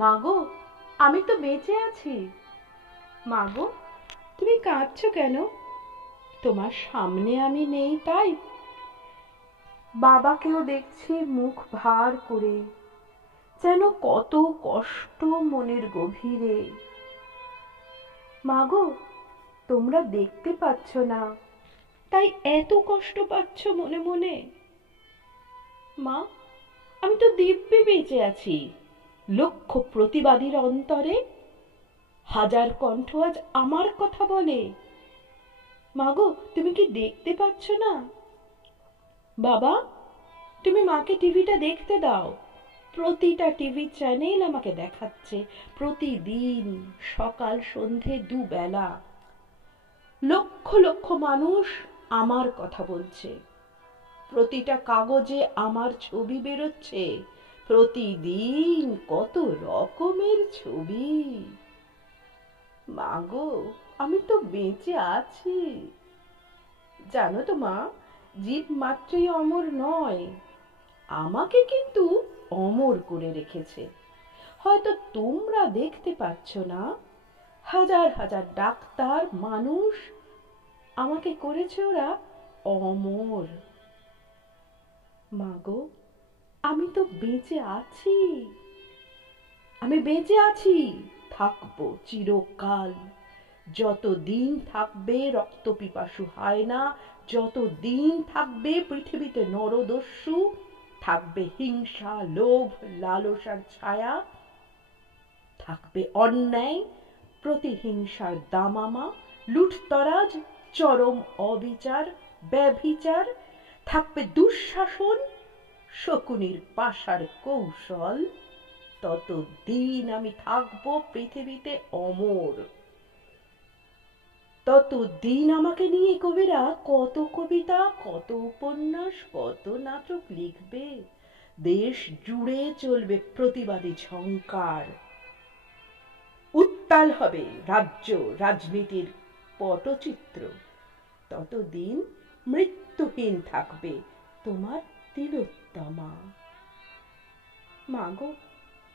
মাগো, আমি তো বেঁচে আছি। মাগো, তুমি কাঁদছো কেন? তোমার সামনে আমি নেই তাই? বাবাকেও দেখছি মুখ ভার করে, যেন কত কষ্ট মনের গভীরে। মাগো, তোমরা দেখতে পাচ্ছ না, তাই এত কষ্ট পাচ্ছ মনে মনে। মা, আমি তো দিব্যি বেঁচে আছি, লক্ষ প্রতিবাদীর অন্তরে হাজার কণ্ঠ আজ আমার কথা বলে। মাগো, তুমি কি দেখতে পাচ্ছ না? বাবা, তুমি মাকে টিভিটা দেখতে দাও। প্রতিটা টিভি চ্যানেল আমাকে দেখাচ্ছে, প্রতিদিন সকাল সন্ধে দুবেলা লক্ষ লক্ষ মানুষ আমার কথা বলছে। প্রতিটা কাগজে আমার ছবি বেরোচ্ছে, প্রতিদিন কত রকমের ছবি। মাগো, আমি তো বেঁচে আছি। জানো তো মা, জীব মাত্রই অমর নয়, আমাকে কিন্তু অমর করে রেখেছে। হয়তো তোমরা দেখতে পাচ্ছ না, হাজার হাজার ডাক্তার মানুষ আমাকে করেছে ওরা অমর। মাগো, আমি তো বেঁচে আছি। আমি বেঁচে আছি, থাকবো চিরকাল। যতদিন থাকবে রক্তপিপাসু হায়না, যতদিন থাকবে পৃথিবীতে নরদস্যু, থাকবে হিংসা লোভ লালসার ছায়া, থাকবে অন্যায় প্রতিহিংসার দামামা, লুঠতরাজ চরম অবিচার ব্যভিচার, থাকবে দুঃশাসন শকুনির পাশার কৌশল। ততদিন আমি থাকবো পৃথিবীতে অমর। ততদিন আমাকে নিয়ে কবিরা কত কবিতা, কত উপন্যাস, কত নাটক লিখবে। দেশ জুড়ে চলবে প্রতিবাদী ঝংকার। উত্তাল হবে রাজ্য রাজনীতির পটচিত্র। ততদিন মৃত্যুহীন থাকবে তোমার তিলোত্তমা। মাগো,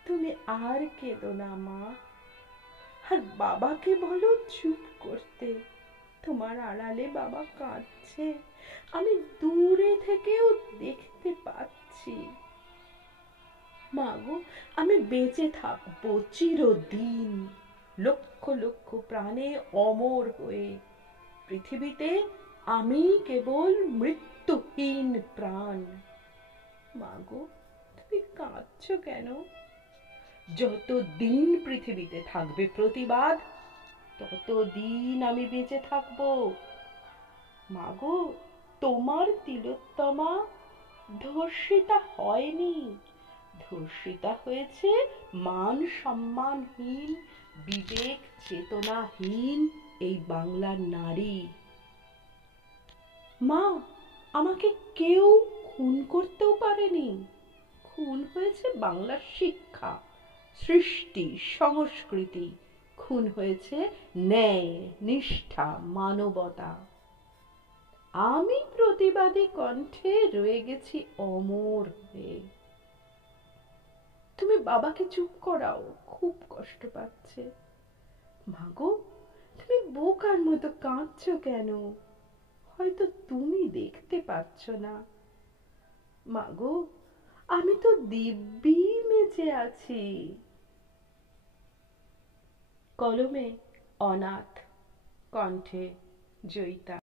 তুমি আর কেঁদো না মা। আর বাবাকে বলো চুপ করতে। তোমার আড়ালে বাবা কাঁদছে, আমি দূরে থেকেও দেখতে পাচ্ছি। মাগো, আমি বেঁচে থাকবো চিরদিন, লক্ষ লক্ষ প্রাণে অমর হয়ে। পৃথিবীতে আমি কেবল মৃত্যুহীন প্রাণ। মাগো, তুমি কাঁদছো কেন? যতদিন পৃথিবীতে থাকবে প্রতিবাদ, ততদিন আমি বেঁচে থাকবো। মাগো, তোমার তিলোত্তমা ধর্ষিতা হয়নি, ধর্ষিতা হয়েছে মান সম্মানহীন বিবেক চেতনাহীন এই বাংলার নারী। মা, আমাকে কেউ খুন করতেও পারেনি। খুন হয়েছে বাংলার শিক্ষা সৃষ্টি সংস্কৃতি, খুন হয়েছে ন্যায় নিষ্ঠা মানবতা। আমি প্রতিবাদী কণ্ঠে রয়ে গেছি অমর হয়ে। তুমি বাবাকে চুপ করাও, খুব কষ্ট পাচ্ছে। মাগো, তুমি বোকার মতো কাঁদছো কেন? হয়তো তুমি দেখতে পাচ্ছ না। মাগো, আমি তো দিব্যি বেঁচে আছি। কলমে অনাথ, কণ্ঠে জয়িতা।